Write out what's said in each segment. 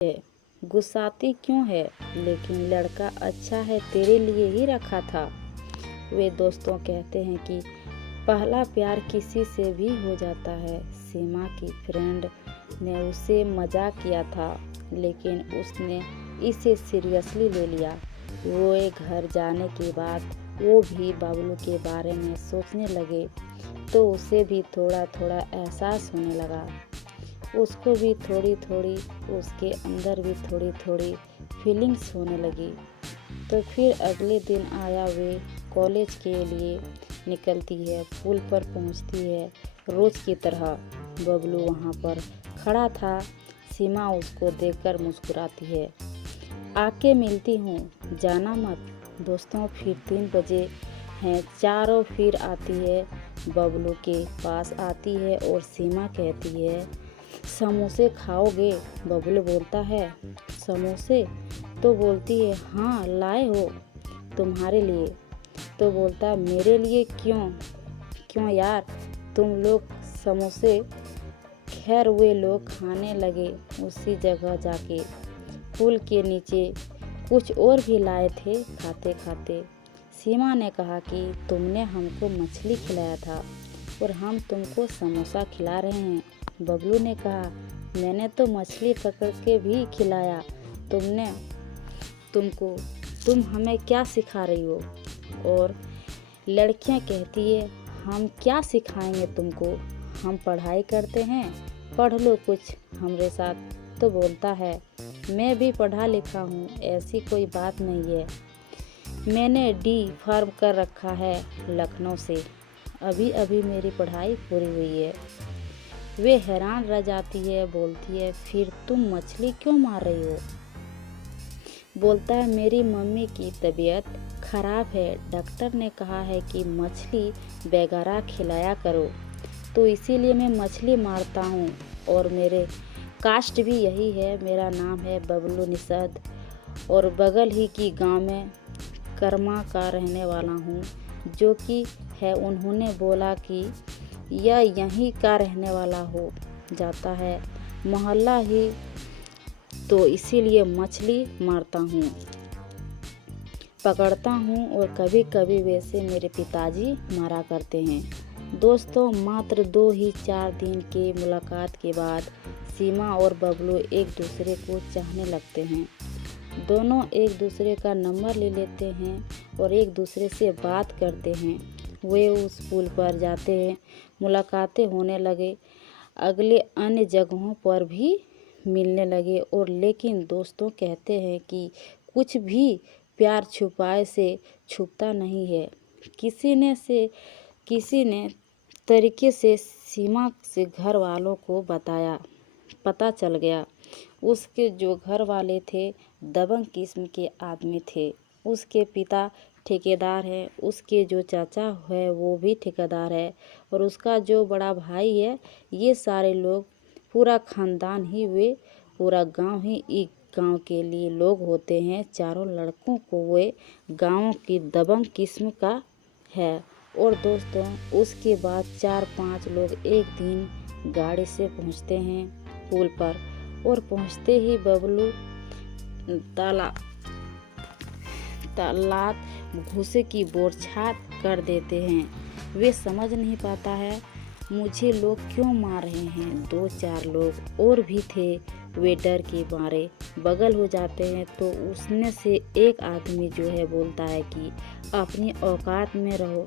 है, गुस्साती क्यों है? लेकिन लड़का अच्छा है, तेरे लिए ही रखा था। वे दोस्तों कहते हैं कि पहला प्यार किसी से भी हो जाता है। सीमा की फ्रेंड ने उससे मजाक किया था, लेकिन उसने इसे सीरियसली ले लिया। वो एक घर जाने के बाद वो भी बबलू के बारे में सोचने लगे, तो उसे भी थोड़ा थोड़ा एहसास होने लगा। उसको भी थोड़ी थोड़ी, उसके अंदर भी थोड़ी थोड़ी फीलिंग्स होने लगी। तो फिर अगले दिन आया, वे कॉलेज के लिए निकलती है, पुल पर पहुंचती है। रोज की तरह बबलू वहां पर खड़ा था। सीमा उसको देखकर मुस्कुराती है। आके मिलती हूँ, जाना मत। दोस्तों फिर 3 बजे हैं, 4 फिर आती है, बबलू के पास आती है और सीमा कहती है, समोसे खाओगे? बबलू बोलता है, समोसे? तो बोलती है, हाँ लाए हो तुम्हारे लिए। तो बोलता है, मेरे लिए क्यों? क्यों यार, तुम लोग समोसे। खैर वे लोग खाने लगे उसी जगह जाके। पुल के नीचे कुछ और भी लाए थे। खाते खाते सीमा ने कहा कि तुमने हमको मछली खिलाया था और हम तुमको समोसा खिला रहे हैं। बबलू ने कहा, मैंने तो मछली पकड़ के भी खिलाया तुम हमें क्या सिखा रही हो? और लड़कियां कहती है, हम क्या सिखाएंगे तुमको, हम पढ़ाई करते हैं, पढ़ लो कुछ हमरे साथ। तो बोलता है, मैं भी पढ़ा लिखा हूँ, ऐसी कोई बात नहीं है। मैंने D.Pharm कर रखा है लखनऊ से, अभी अभी मेरी पढ़ाई पूरी हुई है। वे हैरान रह जाती है, बोलती है, फिर तुम मछली क्यों मार रही हो? बोलता है, मेरी मम्मी की तबीयत खराब है, डॉक्टर ने कहा है कि मछली वगैरह खिलाया करो, तो इसीलिए मैं मछली मारता हूँ। और मेरे कास्ट भी यही है, मेरा नाम है बबलू निषाद और बगल ही की गांव में कर्मा का रहने वाला हूँ, जो कि है। उन्होंने बोला कि यह यहीं का रहने वाला हो जाता है, मोहल्ला ही, तो इसीलिए मछली मारता हूँ, पकड़ता हूँ और कभी कभी वैसे मेरे पिताजी मारा करते हैं। दोस्तों मात्र 2 ही 4 दिन की मुलाकात के बाद सीमा और बबलू एक दूसरे को चाहने लगते हैं। दोनों एक दूसरे का नंबर ले लेते हैं और एक दूसरे से बात करते हैं। वे उस पुल पर जाते हैं, मुलाकातें होने लगे, अगले अन्य जगहों पर भी मिलने लगे। और लेकिन दोस्तों कहते हैं कि कुछ भी प्यार छुपाए से छुपता नहीं है। किसी ने तरीके से सीमा से घर वालों को बताया, पता चल गया। उसके जो घर वाले थे दबंग किस्म के आदमी थे। उसके पिता ठेकेदार है, उसके जो चाचा है वो भी ठेकेदार है, और उसका जो बड़ा भाई है, ये सारे लोग पूरा खानदान ही, वे पूरा गांव ही एक गांव के लिए लोग होते हैं। चारों लड़कों को वे गांव की दबंग किस्म का है। और दोस्तों उसके बाद 4-5 लोग एक दिन गाड़ी से पहुंचते हैं पुल पर, और पहुंचते ही बबलू तालाब भूसे की बौछार कर देते हैं। वे समझ नहीं पाता है मुझे लोग क्यों मार रहे हैं। 2-4 लोग और भी थे, वे डर के मारे बगल हो जाते हैं। तो उसमें से एक आदमी जो है बोलता है कि अपनी औकात में रहो,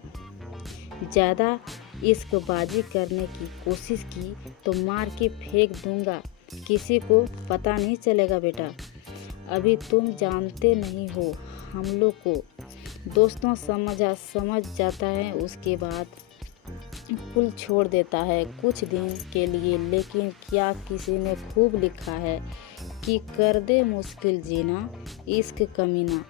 ज़्यादा इश्कबाजी करने की कोशिश की तो मार के फेंक दूंगा, किसी को पता नहीं चलेगा बेटा, अभी तुम जानते नहीं हो हम लोग को। दोस्तों समझ जाता है। उसके बाद पुल छोड़ देता है कुछ दिन के लिए। लेकिन क्या किसी ने खूब लिखा है कि कर दे मुश्किल जीना इश्क कमीना।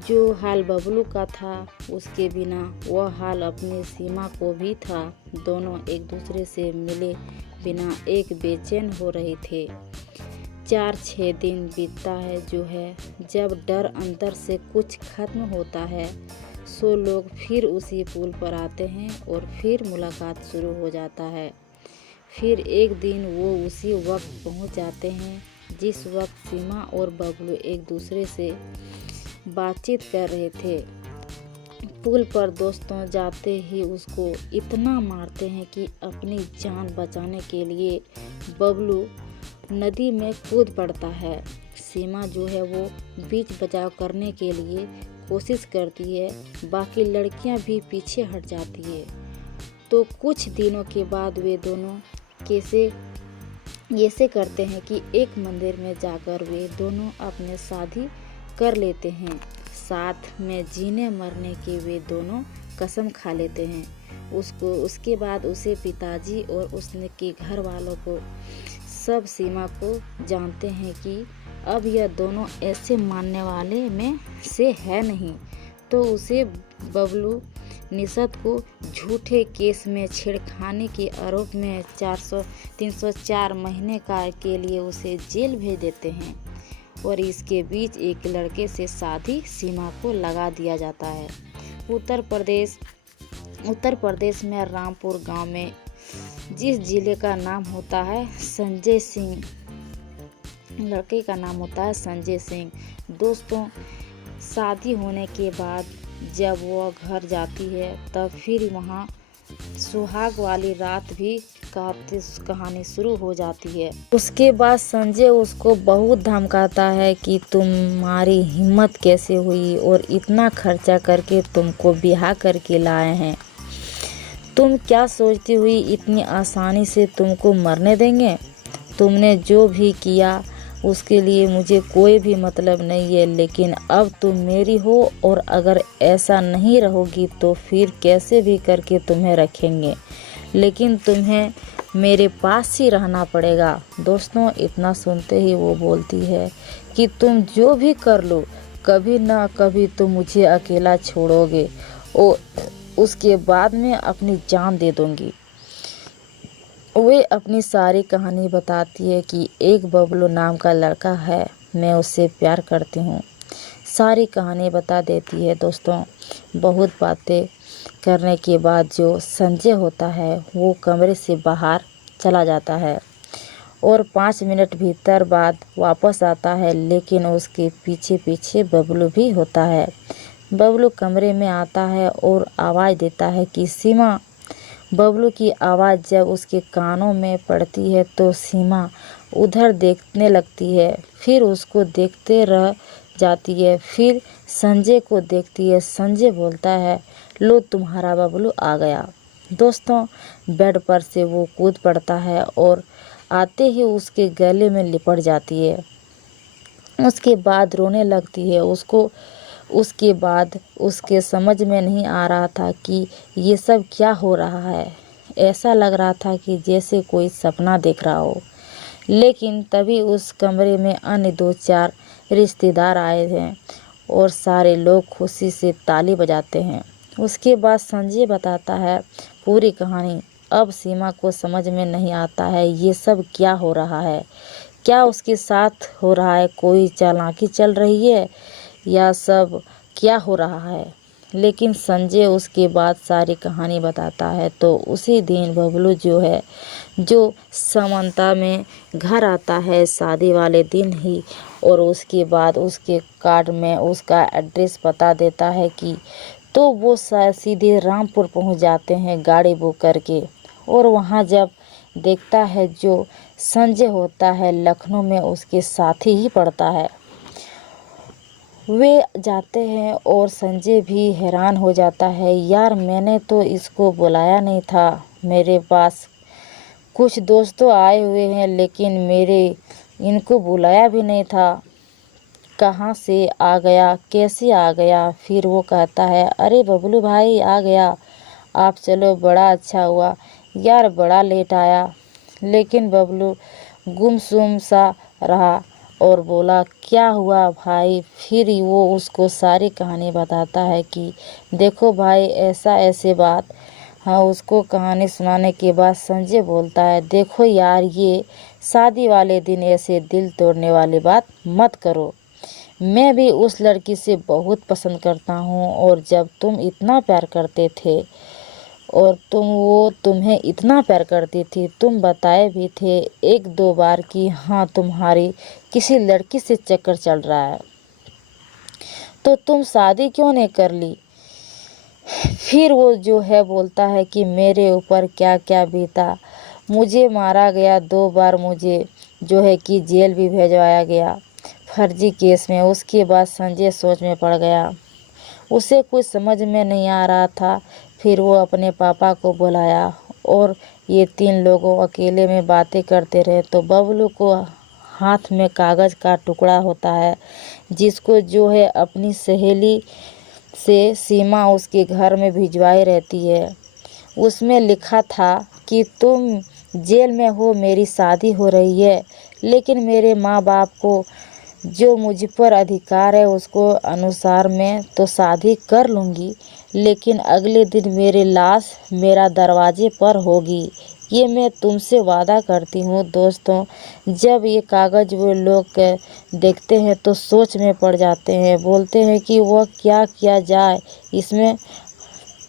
जो हाल बबलू का था उसके बिना, वह हाल अपनी सीमा को भी था। दोनों एक दूसरे से मिले बिना एक बेचैन हो रहे थे। 4-6 दिन बीतता है, जो है जब डर अंदर से कुछ खत्म होता है। सो लोग फिर उसी पुल पर आते हैं और फिर मुलाकात शुरू हो जाता है। फिर एक दिन वो उसी वक्त पहुंच जाते हैं जिस वक्त सीमा और बबलू एक दूसरे से बातचीत कर रहे थे। पुल पर दोस्तों जाते ही उसको इतना मारते हैं कि अपनी जान बचाने के लिए बबलू नदी में कूद पड़ता है। सीमा जो है वो बीच बचाव करने के लिए कोशिश करती है, बाकी लड़कियां भी पीछे हट जाती है। तो कुछ दिनों के बाद वे दोनों ऐसे करते हैं कि एक मंदिर में जाकर वे दोनों अपने शादी कर लेते हैं। साथ में जीने मरने की वे दोनों कसम खा लेते हैं। उसके बाद उसे पिताजी और उसने के घर वालों को सब सीमा को जानते हैं कि अब यह दोनों ऐसे मानने वाले में से है नहीं। तो उसे बबलू निषद को झूठे केस में छेड़खानी के आरोप में 304 महीने के लिए उसे जेल भेज देते हैं और इसके बीच एक लड़के से शादी सीमा को लगा दिया जाता है। उत्तर प्रदेश में रामपुर गांव में जिस जिले का नाम होता है संजय सिंह, लड़के का नाम होता है संजय सिंह। दोस्तों शादी होने के बाद जब वो घर जाती है तब फिर वहाँ सुहाग वाली रात भी कहानी शुरू हो जाती है। उसके बाद संजय उसको बहुत धमकाता है कि तुम्हारी हिम्मत कैसे हुई और इतना खर्चा करके तुमको ब्याह करके लाए हैं। तुम क्या सोचती हुई इतनी आसानी से तुमको मरने देंगे? तुमने जो भी किया उसके लिए मुझे कोई भी मतलब नहीं है, लेकिन अब तुम मेरी हो और अगर ऐसा नहीं रहोगी तो फिर कैसे भी करके तुम्हें रखेंगे, लेकिन तुम्हें मेरे पास ही रहना पड़ेगा। दोस्तों इतना सुनते ही वो बोलती है कि तुम जो भी कर लो कभी ना कभी तुम मुझे अकेला छोड़ोगे और उसके बाद में अपनी जान दे दूंगी। वे अपनी सारी कहानी बताती है कि एक बबलू नाम का लड़का है, मैं उससे प्यार करती हूँ। सारी कहानी बता देती है। दोस्तों बहुत बातें करने के बाद जो संजय होता है वो कमरे से बाहर चला जाता है और 5 मिनट भीतर बाद वापस आता है, लेकिन उसके पीछे पीछे बबलू भी होता है। बबलू कमरे में आता है और आवाज़ देता है कि सीमा। बबलू की आवाज़ जब उसके कानों में पड़ती है तो सीमा उधर देखने लगती है, फिर उसको देखते रह जाती है, फिर संजय को देखती है। संजय बोलता है, लो तुम्हारा बबलू आ गया। दोस्तों बेड पर से वो कूद पड़ता है और आते ही उसके गले में लिपट जाती है। उसके बाद रोने लगती है। उसके बाद उसके समझ में नहीं आ रहा था कि ये सब क्या हो रहा है। ऐसा लग रहा था कि जैसे कोई सपना देख रहा हो। लेकिन तभी उस कमरे में अन्य 2-4 रिश्तेदार आए हैं और सारे लोग खुशी से ताली बजाते हैं। उसके बाद संजय बताता है पूरी कहानी। अब सीमा को समझ में नहीं आता है ये सब क्या हो रहा है, क्या उसके साथ हो रहा है, कोई चालाकी चल रही है या सब क्या हो रहा है। लेकिन संजय उसके बाद सारी कहानी बताता है। तो उसी दिन बबलू जो समंता में घर आता है शादी वाले दिन ही, और उसके बाद उसके कार्ड में उसका एड्रेस बता देता है कि तो वो सीधे रामपुर पहुंच जाते हैं गाड़ी बुक करके। और वहां जब देखता है जो संजय होता है लखनऊ में उसके साथ ही पड़ता है। वे जाते हैं और संजय भी हैरान हो जाता है, यार मैंने तो इसको बुलाया नहीं था, मेरे पास कुछ दोस्त तो आए हुए हैं लेकिन मेरे इनको बुलाया भी नहीं था, कहाँ से आ गया, कैसे आ गया। फिर वो कहता है, अरे बबलू भाई आ गया आप, चलो बड़ा अच्छा हुआ यार, बड़ा लेट आया। लेकिन बबलू गुमसुम सा रहा और बोला, क्या हुआ भाई। फिर वो उसको सारी कहानी बताता है कि देखो भाई ऐसे बात। हाँ, उसको कहानी सुनाने के बाद संजय बोलता है, देखो यार ये शादी वाले दिन ऐसे दिल तोड़ने वाली बात मत करो। मैं भी उस लड़की से बहुत पसंद करता हूँ और जब तुम इतना प्यार करते थे और वो तुम्हें इतना प्यार करती थी। तुम बताए भी थे 1-2 बार कि हाँ तुम्हारी किसी लड़की से चक्कर चल रहा है, तो तुम शादी क्यों नहीं कर ली। फिर वो जो है बोलता है कि मेरे ऊपर क्या क्या बीता, मुझे मारा गया, 2 बार मुझे जो है कि जेल भी भेजवाया गया फर्जी केस में। उसके बाद संजय सोच में पड़ गया, उसे कुछ समझ में नहीं आ रहा था। फिर वो अपने पापा को बुलाया और ये 3 लोगों अकेले में बातें करते रहे। तो बबलू को हाथ में कागज़ का टुकड़ा होता है, जिसको जो है अपनी सहेली से सीमा उसके घर में भिजवाई रहती है। उसमें लिखा था कि तुम जेल में हो, मेरी शादी हो रही है, लेकिन मेरे माँ बाप को जो मुझ पर अधिकार है उसको अनुसार मैं तो शादी कर लूँगी, लेकिन अगले दिन मेरी लाश मेरा दरवाजे पर होगी, ये मैं तुमसे वादा करती हूँ। दोस्तों, जब ये कागज़ वो लोग देखते हैं तो सोच में पड़ जाते हैं, बोलते हैं कि वह क्या किया जाए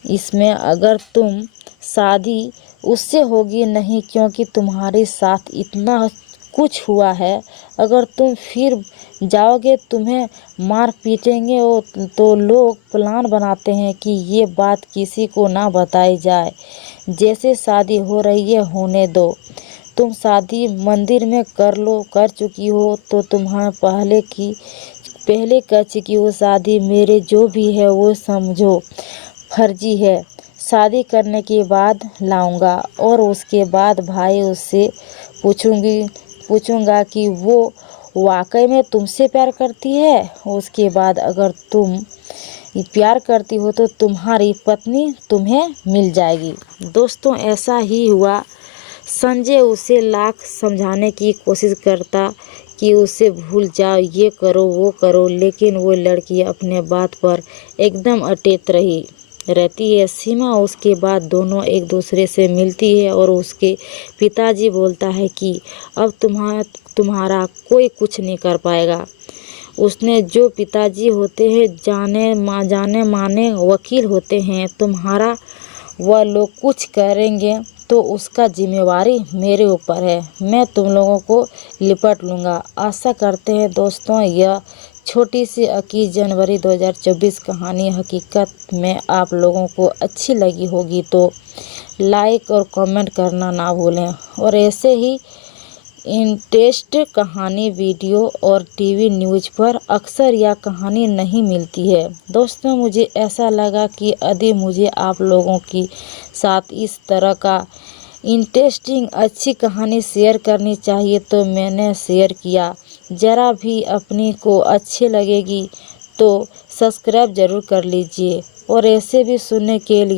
इसमें अगर तुम शादी उससे होगी नहीं, क्योंकि तुम्हारे साथ इतना कुछ हुआ है। अगर तुम फिर जाओगे तुम्हें मार पीटेंगे। तो लोग प्लान बनाते हैं कि ये बात किसी को ना बताई जाए। जैसे शादी हो रही है होने दो, तुम शादी मंदिर में कर चुकी हो तो तुम्हारा पहले कर चुकी हो शादी। मेरे जो भी है वो समझो फर्जी है। शादी करने के बाद लाऊंगा और उसके बाद भाई उससे पूछूंगा कि वो वाकई में तुमसे प्यार करती है। उसके बाद अगर तुम प्यार करती हो तो तुम्हारी पत्नी तुम्हें मिल जाएगी। दोस्तों, ऐसा ही हुआ। संजय उसे लाख समझाने की कोशिश करता कि उसे भूल जाओ, ये करो वो करो, लेकिन वो लड़की अपने बात पर एकदम अटेत रहती है। सीमा उसके बाद दोनों एक दूसरे से मिलती है और उसके पिताजी बोलता है कि अब तुम्हारा कोई कुछ नहीं कर पाएगा। उसने जो पिताजी होते हैं जाने माने वकील होते हैं, तुम्हारा वह लोग कुछ करेंगे तो उसका जिम्मेवारी मेरे ऊपर है, मैं तुम लोगों को लिपट लूँगा। आशा करते हैं दोस्तों यह छोटी सी 21 जनवरी 2024 कहानी हकीकत में आप लोगों को अच्छी लगी होगी तो लाइक और कमेंट करना ना भूलें। और ऐसे ही इंटरेस्ट कहानी वीडियो और टीवी न्यूज़ पर अक्सर यह कहानी नहीं मिलती है। दोस्तों, मुझे ऐसा लगा कि यदि मुझे आप लोगों के साथ इस तरह का इंटरेस्टिंग अच्छी कहानी शेयर करनी चाहिए तो मैंने शेयर किया। ज़रा भी अपनी को अच्छी लगेगी तो सब्सक्राइब ज़रूर कर लीजिए और ऐसे भी सुनने के लिए